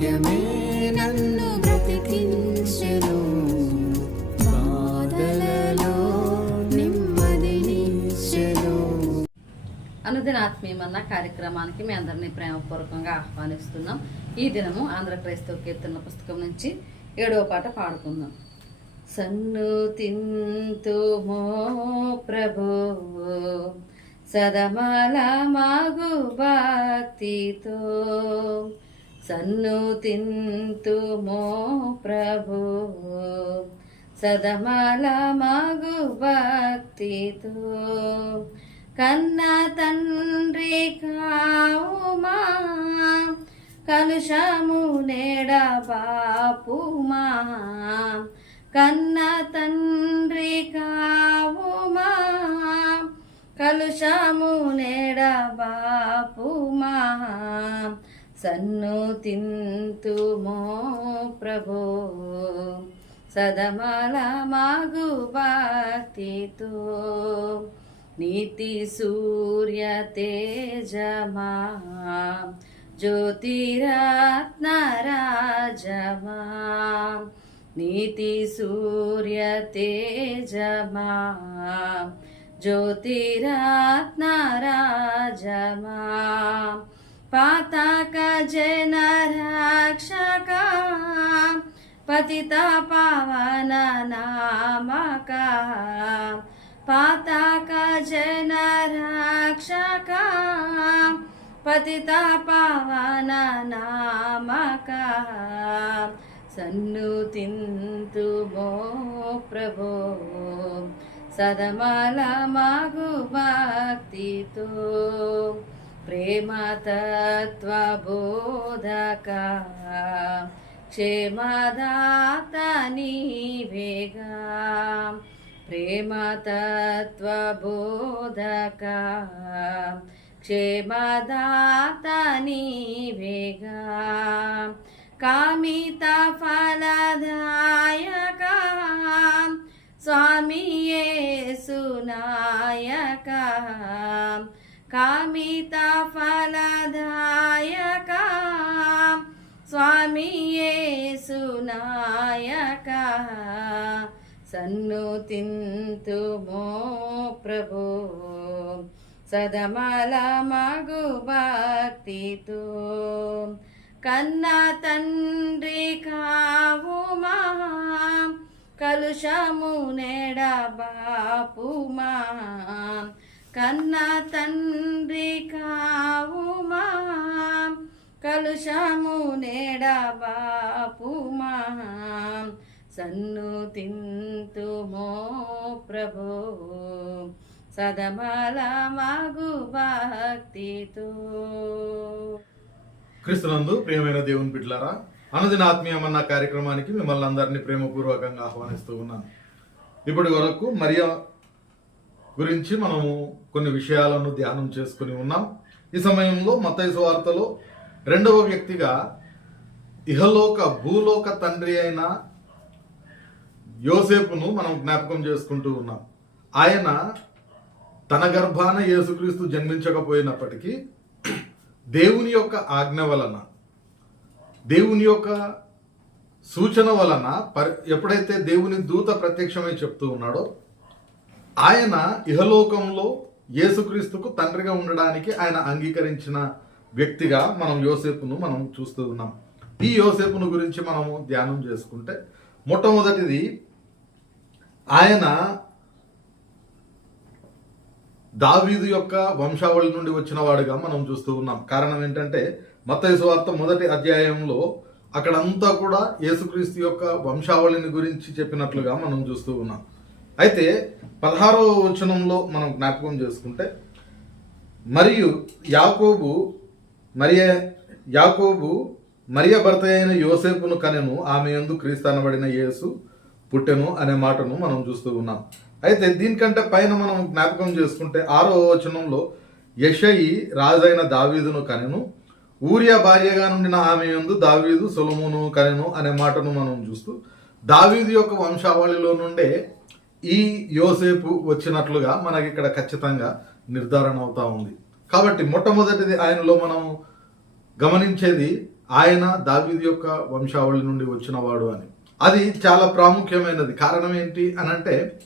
వాక్యమే నన్ను బ్రతికించెను. బాధలలో నెమ్మదినిచ్చెను కార్యక్రమానికి మీ అందరినీ ప్రేమపూర్వకంగా ఆహ్వానిస్తున్నాం. ఈ దినము ఆంధ్ర క్రైస్తవ కీర్తన పుస్తకం నుంచి ఏడవ పాట పాడుకుందాం. సన్ను తింతుమో ప్రభు సదమాల మాగు భక్తితో. సన్ను తింతుమో ప్రభు సదమల మగు భక్తితో. కన్న తండ్రి కావుమా కలుషము నేడ బాపుమా. కన్న తండ్రి కావుమా కలుషము నేడ బాపుమా. సన్ను తింతుమో ప్రభో సదమల మాగు భక్తితో నీతి సూర్య తేజమా జ్యోతిరత్న రాజమా. నీతి సూర్య తేజమా జ్యోతిరత్న రాజమా. పాతక జన రక్షక పతిత పవన నామక పాతక జన రక్షక పతిత పవన నామక సన్ను తింతుమో ప్రభో సదమల మగు భక్తితో प्रेमतत्त्वबोधका क्षेमदा तनि वेग प्रेमतत्वबोधकार क्षेमदा तनि स्वामी ये सुनायका కామిత ఫలదాయక స్వామి సునాయక కామిత ఫలదాయక స్వామి సునాయక సదమల మగు భక్తితో కన్న తండ్రి కావు మహా కలుషము నెడ బాపు మహా కన్న తండ్రి కావుమా. కలుషము నెడ బాపుమా. సన్ను తింతుమో ప్రభో. సదమల మగు భక్తితో. క్రిస్తునందు ప్రియమైన దేవుని బిడ్డలారా అనుదిన ఆత్మీయమన్న కార్యక్రమానికి మిమ్మల్ని అందరినీ ప్రేమపూర్వకంగా ఆహ్వానిస్తూ ఉన్నాను. ఇప్పటి వరకు మరియా గురించి మనము కొన్ని విషయాలను ధ్యానం చేసుకుని ఉన్నాం. ఈ సమయంలో మతైసు వార్తలో రెండవ వ్యక్తిగా ఇహలోక భూలోక తండ్రి అయిన యోసేపును మనం జ్ఞాపకం చేసుకుంటూ ఉన్నాం. ఆయన తన గర్భాన యేసుక్రీస్తు జన్మించకపోయినప్పటికీ దేవుని యొక్క ఆజ్ఞ వలన దేవుని యొక్క సూచన వలన ఎప్పుడైతే దేవుని దూత ప్రత్యక్షమై చెప్తూ ఉన్నాడో ఆయన ఇహలోకంలో యేసుక్రీస్తుకు తండ్రిగా ఉండడానికి ఆయన అంగీకరించిన వ్యక్తిగా మనం యోసేపును మనం చూస్తూ ఉన్నాం. ఈ యోసేపును గురించి మనము ధ్యానం చేసుకుంటే మొట్టమొదటిది ఆయన దావీదు యొక్క వంశావళి నుండి వచ్చిన వాడుగా మనం చూస్తూ ఉన్నాం. కారణం ఏంటంటే మత్తయి వార్త మొదటి అధ్యాయంలో అక్కడంతా కూడా యేసుక్రీస్తు యొక్క వంశావళిని గురించి చెప్పినట్లుగా మనం చూస్తూ ఉన్నాం. అయితే పదహారవ వచనంలో మనం జ్ఞాపకం చేసుకుంటే మరియు యాకోబు మరియ యాకోబు మరియ భర్త అయిన యోసేపును కనెను ఆమె యందు క్రీస్తానబడిన యేసు పుట్టెను అనే మాటను మనం చూస్తూ ఉన్నాం. అయితే దీనికంటే పైన మనం జ్ఞాపకం చేసుకుంటే ఆరో వచనంలో యషయి రాజైన దావీదును కనెను ఊరియా భార్యగా నుండిన ఆమె యందు దావీదు సొలమును కనెను అనే మాటను మనం చూస్తూ దావీదు యొక్క వంశావళిలో నుండే ఈ యోసేపు వచ్చినట్లుగా మనకి ఇక్కడ ఖచ్చితంగా నిర్ధారణ అవుతా ఉంది. కాబట్టి మొట్టమొదటిది ఆయనలో మనం గమనించేది ఆయన దావీది యొక్క వంశావళి నుండి వచ్చినవాడు అని. అది చాలా ప్రాముఖ్యమైనది. కారణం ఏంటి అని అంటే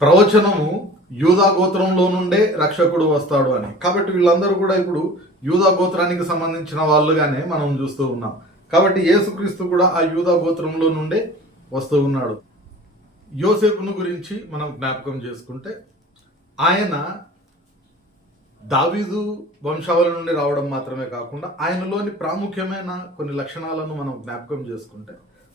ప్రవచనము యూదా గోత్రంలో నుండే రక్షకుడు వస్తాడు అని. కాబట్టి వీళ్ళందరూ కూడా ఇప్పుడు యూదా గోత్రానికి సంబంధించిన వాళ్ళుగానే మనం చూస్తూ ఉన్నాం. కాబట్టి యేసుక్రీస్తు కూడా ఆ యూదా గోత్రంలో నుండే వస్తూ ఉన్నాడు. యోసేపును గురించి మనం జ్ఞాపకం చేసుకుంటే ఆయన దావీదు వంశావళి నుండి రావడం మాత్రమే కాకుండా ఆయనలోని ప్రాముఖ్యమైన కొన్ని లక్షణాలను మనం జ్ఞాపకం చేసుకుంటే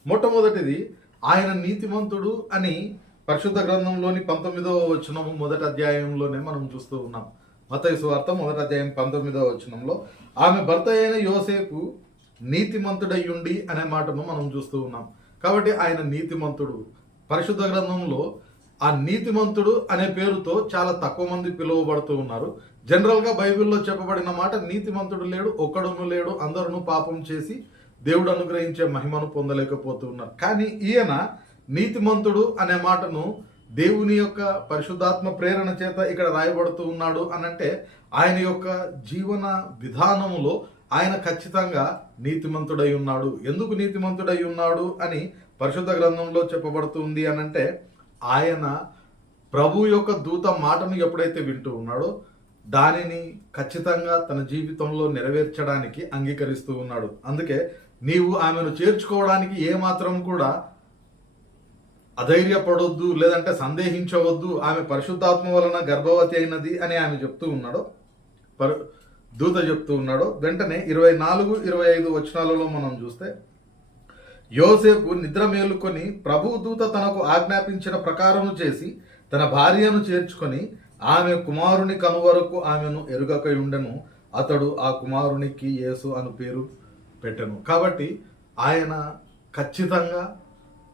మొట్టమొదటిది ఆయన నీతిమంతుడు అని పరిశుద్ధ గ్రంథంలోని పంతొమ్మిదవ వచనము మొదటి అధ్యాయంలోనే మనం చూస్తూ ఉన్నాం. మతయసు వార్త మొదటి అధ్యాయం పంతొమ్మిదవ వచనంలో ఆమె భర్త అయిన యోసేపు నీతిమంతుడయ్యుండి అనే మాటను మనం చూస్తూ ఉన్నాం. కాబట్టి ఆయన నీతిమంతుడు. పరిశుద్ధ గ్రంథంలో ఆ నీతిమంతుడు అనే పేరుతో చాలా తక్కువ మంది పిలువబడుతూ ఉన్నారు. జనరల్గా బైబిల్లో చెప్పబడిన మాట నీతిమంతుడు లేడు ఒక్కడును లేడు అందరూ పాపం చేసి దేవుడు అనుగ్రహించే మహిమను పొందలేకపోతూ ఉన్నారు. కానీ ఈయన నీతిమంతుడు అనే మాటను దేవుని యొక్క పరిశుద్ధాత్మ ప్రేరణ చేత ఇక్కడ రాయబడుతూ ఉన్నాడు అనంటే ఆయన యొక్క జీవన విధానములో ఆయన ఖచ్చితంగా నీతిమంతుడై ఉన్నాడు. ఎందుకు నీతిమంతుడై ఉన్నాడు అని పరిశుద్ధ గ్రంథంలో చెప్పబడుతుంది అంటే ఆయన ప్రభు యొక్క దూత మాటను ఎప్పుడైతే వింటూ ఉన్నాడో దానిని ఖచ్చితంగా తన జీవితంలో నెరవేర్చడానికి అంగీకరిస్తూ ఉన్నాడు. అందుకే నీవు ఆమెను చేర్చుకోవడానికి ఏమాత్రం కూడా అధైర్యపడొద్దు లేదంటే సందేహించవద్దు ఆమె పరిశుద్ధాత్మ వలన గర్భవతి అయినది అని ఆమె చెప్తూ ఉన్నాడు పరు దూత చెప్తూ ఉన్నాడు వెంటనే ఇరవై నాలుగు ఇరవై ఐదు వచనాలలో మనం చూస్తే యోసేపు నిద్ర మేలుకొని ప్రభు దూత తనకు ఆజ్ఞాపించిన ప్రకారము చేసి తన భార్యను చేర్చుకొని ఆమె కుమారుని కనువరకు ఆమెను ఎరుగకై ఉండను. అతడు ఆ కుమారునికి యేసు అను పేరు పెట్టెను. కాబట్టి ఆయన ఖచ్చితంగా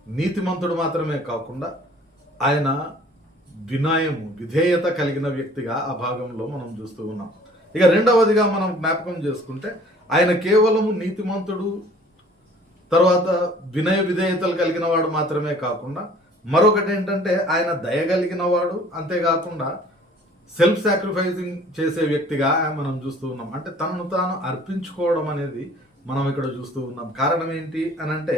నీతిమంతుడు మాత్రమే కాకుండా ఆయన వినయము విధేయత కలిగిన వ్యక్తిగా ఆ భాగంలో మనం చూస్తూ ఉన్నాం. ఇక రెండవదిగా మనం జ్ఞాపకం చేసుకుంటే ఆయన కేవలము నీతిమంతుడు తర్వాత వినయ విధేయతలు కలిగిన వాడు మాత్రమే కాకుండా మరొకటి ఏంటంటే ఆయన దయగలిగిన వాడు అంతేకాకుండా సెల్ఫ్ సాక్రిఫైసింగ్ చేసే వ్యక్తిగా మనం చూస్తూ ఉన్నాం. అంటే తనను తాను అర్పించుకోవడం అనేది మనం ఇక్కడ చూస్తూ ఉన్నాం. కారణం ఏంటి అని అంటే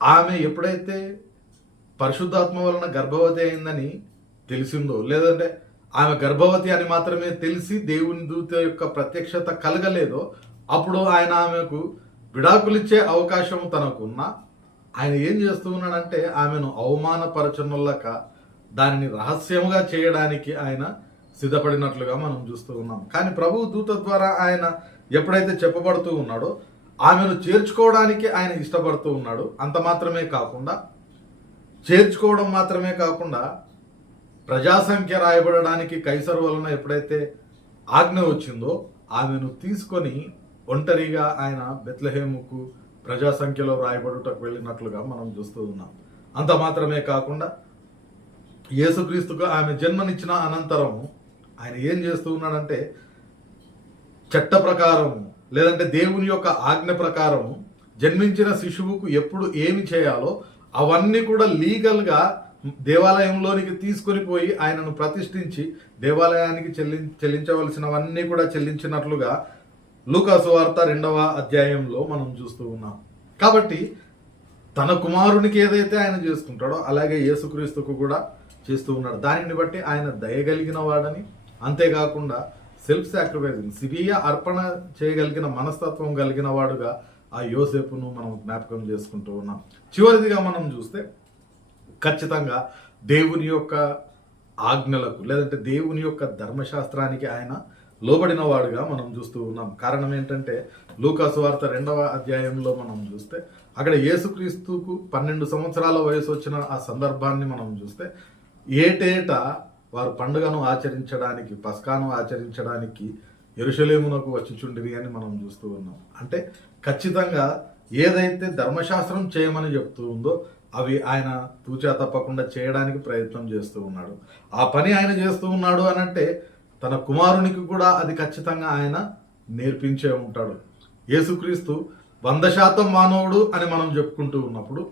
ఆమె ఎప్పుడైతే పరిశుద్ధాత్మ వలన గర్భవతి అయిందని తెలిసిందో లేదంటే ఆమె గర్భవతి అని మాత్రమే తెలిసి దేవుని దూత యొక్క ప్రత్యక్షత కలగలేదో అప్పుడు ఆయన ఆమెకు విడాకులిచ్చే అవకాశం తనకున్నా ఆయన ఏం చేస్తూ ఉన్నాడంటే ఆమెను అవమానపరచనులక దానిని రహస్యముగా చేయడానికి ఆయన సిద్ధపడినట్లుగా మనం చూస్తూ ఉన్నాం. కానీ ప్రభు దూత ద్వారా ఆయన ఎప్పుడైతే చెప్పబడుతూ ఉన్నాడో ఆమెను చేర్చుకోవడానికి ఆయన ఇష్టపడుతూ ఉన్నాడు. అంత మాత్రమే కాకుండా చేర్చుకోవడం మాత్రమే కాకుండా ప్రజాసంఖ్య రాయబడడానికి కైసరు వలన ఎప్పుడైతే ఆజ్ఞ వచ్చిందో ఆమెను తీసుకొని ఒంటరిగా ఆయన బెత్లహేముకు ప్రజాసంఖ్యలో రాయబడుటకు వెళ్ళినట్లుగా మనం చూస్తూ ఉన్నాం. అంత మాత్రమే కాకుండా యేసుక్రీస్తుకు ఆమె జన్మనిచ్చిన అనంతరం ఆయన ఏం చేస్తూ ఉన్నాడంటే చట్ట ప్రకారం లేదంటే దేవుని యొక్క ఆజ్ఞ ప్రకారం జన్మించిన శిశువుకు ఎప్పుడు ఏమి చేయాలో అవన్నీ కూడా లీగల్గా దేవాలయంలోనికి తీసుకొని పోయి ఆయనను ప్రతిష్ఠించి దేవాలయానికి చెల్లి చెల్లించవలసినవన్నీ కూడా చెల్లించినట్లుగా లూకాసు వార్త రెండవ అధ్యాయంలో మనం చూస్తూ ఉన్నాం. కాబట్టి తన కుమారునికి ఏదైతే ఆయన చేసుకుంటాడో అలాగే యేసుక్రీస్తుకు కూడా చేస్తూ ఉన్నాడు. దానిని బట్టి ఆయన దయగలిగిన వాడని అంతేకాకుండా సెల్ఫ్ సాక్రిఫైసింగ్ సిరియ అర్పణ చేయగలిగిన మనస్తత్వం కలిగిన వాడుగా ఆ యోసేపును మనం జ్ఞాపకం చేసుకుంటూ ఉన్నాం. చివరిదిగా మనం చూస్తే ఖచ్చితంగా దేవుని యొక్క ఆజ్ఞలకు లేదంటే దేవుని యొక్క ధర్మశాస్త్రానికి ఆయన లోబడిన వాడుగా మనం చూస్తూ ఉన్నాం. కారణం ఏంటంటే లూకాసు వార్త రెండవ అధ్యాయంలో మనం చూస్తే అక్కడ యేసుక్రీస్తుకు పన్నెండు సంవత్సరాల వయసు వచ్చిన ఆ సందర్భాన్ని మనం చూస్తే ఏటేటా వారు పండుగను ఆచరించడానికి పస్కాను ఆచరించడానికి ఎరుషలేమునకు వచ్చిచుండివి అని మనం చూస్తూ ఉన్నాం. అంటే ఖచ్చితంగా ఏదైతే ధర్మశాస్త్రం చేయమని చెప్తూ ఉందో అవి ఆయన తూచా తప్పకుండా చేయడానికి ప్రయత్నం చేస్తూ ఉన్నాడు. ఆ పని ఆయన చేస్తూ ఉన్నాడు అని అంటే తన కుమారునికి కూడా అది ఖచ్చితంగా ఆయన నేర్పించే ఉంటాడు. యేసుక్రీస్తు వంద శాతం మానవుడు అని మనం చెప్పుకుంటూ ఉన్నప్పుడు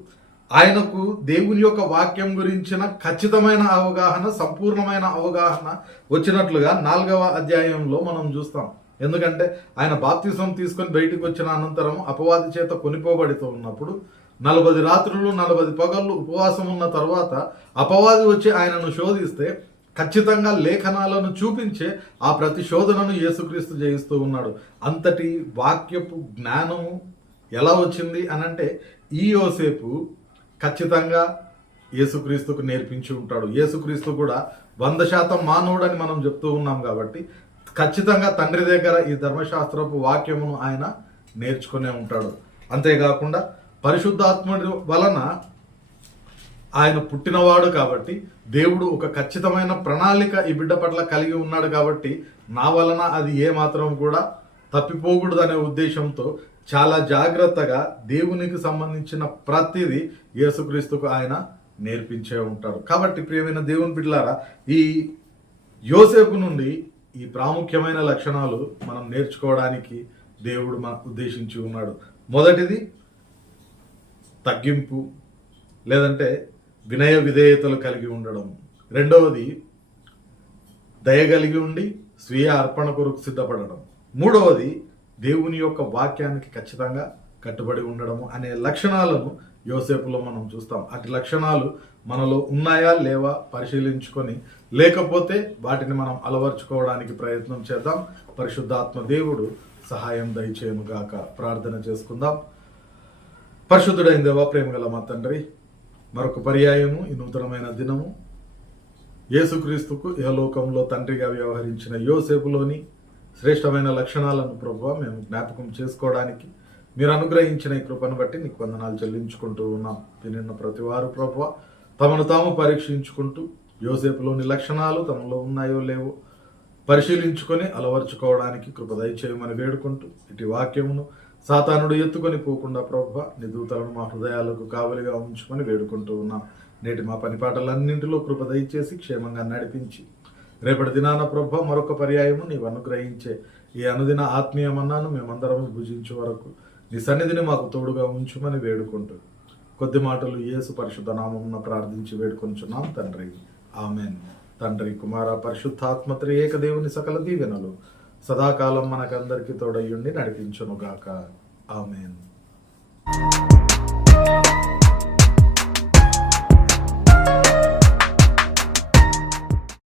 ఆయనకు దేవుని యొక్క వాక్యం గురించిన ఖచ్చితమైన అవగాహన సంపూర్ణమైన అవగాహన వచ్చినట్లుగా నాలుగవ అధ్యాయంలో మనం చూస్తాం. ఎందుకంటే ఆయన బాప్తిసం తీసుకొని బయటకు వచ్చిన అనంతరం అపవాది చేత కొనిపోబడితో ఉన్నప్పుడు నలభై రాత్రులు నలభై పగళ్ళు ఉపవాసం ఉన్న తర్వాత అపవాది వచ్చి ఆయనను శోధిస్తే ఖచ్చితంగా లేఖనాలను చూపించే ఆ ప్రతిశోధనను యేసుక్రీస్తు జయిస్తూ ఉన్నాడు. అంతటి వాక్యపు జ్ఞానము ఎలా వచ్చింది అనంటే ఈ యోసేపు ఖచ్చితంగా యేసుక్రీస్తుకు నేర్పించి ఉంటాడు. యేసుక్రీస్తు కూడా వంద శాతం మానవుడని మనం చెప్తూ ఉన్నాం కాబట్టి ఖచ్చితంగా తండ్రి దగ్గర ఈ ధర్మశాస్త్రపు వాక్యమును ఆయన నేర్చుకునే ఉంటాడు. అంతేకాకుండా పరిశుద్ధాత్ముడి వలన ఆయన పుట్టినవాడు కాబట్టి దేవుడు ఒక ఖచ్చితమైన ప్రణాళిక ఈ బిడ్డ పట్ల కలిగి ఉన్నాడు కాబట్టి నా వలన అది ఏ మాత్రం కూడా తప్పిపోకూడదనే ఉద్దేశంతో చాలా జాగ్రత్తగా దేవునికి సంబంధించిన ప్రతిదీ యేసుక్రీస్తుకు ఆయన నేర్పించే ఉంటాడు కాబట్టి ప్రియమైన దేవుని బిడ్డలారా ఈ యోసేపు నుండి ఈ ప్రాముఖ్యమైన లక్షణాలు మనం నేర్చుకోవడానికి దేవుడు మన ఉద్దేశించి ఉన్నాడు. మొదటిది తగ్గింపు లేదంటే వినయ విధేయతలు కలిగి ఉండడం. రెండవది దయ కలిగి ఉండి స్వీయ అర్పణ కొరకు సిద్ధపడడం. మూడవది దేవుని యొక్క వాక్యానికి ఖచ్చితంగా కట్టుబడి ఉండడము అనే లక్షణాలను యోసేపులో మనం చూస్తాం. అటు లక్షణాలు మనలో ఉన్నాయా లేవా పరిశీలించుకొని లేకపోతే వాటిని మనం అలవర్చుకోవడానికి ప్రయత్నం చేద్దాం. పరిశుద్ధాత్మ దేవుడు సహాయం దయచేయను గాక ప్రార్థన చేసుకుందాం. పరిశుద్ధుడైన దేవా ప్రేమగల మా తండ్రి మరొక పర్యాయము ఈ నూతనమైన దినము. యేసుక్రీస్తుకు యహలోకంలో తండ్రిగా వ్యవహరించిన యోసేపులోని శ్రేష్టమైన లక్షణాలను ప్రభు మేము జ్ఞాపకం చేసుకోవడానికి మీరు అనుగ్రహించిన ఈ కృపను బట్టి నీకు వందనాలు చెల్లించుకుంటూ ఉన్నాం. వినిన్న ప్రతి వారు ప్రభు తమను తాము పరీక్షించుకుంటూ యోసేపులోని లక్షణాలు తమలో ఉన్నాయో లేవో పరిశీలించుకొని అలవర్చుకోవడానికి కృప దయచేయమని వేడుకుంటూ ఇటు వాక్యమును సాతానుడు ఎత్తుకొని పోకుండా ప్రభు నీ దూతలను మా హృదయాలకు కావలిగా ఉంచుకొని వేడుకుంటూ ఉన్నాం. నేటి మా పనిపాటలన్నింటిలో కృప దయచేసి క్షేమంగా నడిపించి. రేపటి దినాన ప్రభ మరొక పర్యాయము నీవు అనుగ్రహించే. ఈ అనుదిన ఆత్మీయమన్నాను మేమందరం భుజించే వరకు. నీ సన్నిధిని మాకు తోడుగా ఉంచుమని వేడుకుంటూ. కొద్ది మాటలు యేసు పరిశుద్ధ నామమున ప్రార్థించి వేడుకొంచున్నాం తండ్రి. ఆమెన్. తండ్రి కుమార పరిశుద్ధాత్మత్రి ఏకదేవుని సకల దీవెనలు సదాకాలం మనకందరికీ తోడయ్యుండి నడిపించునుగాక. ఆమెన్.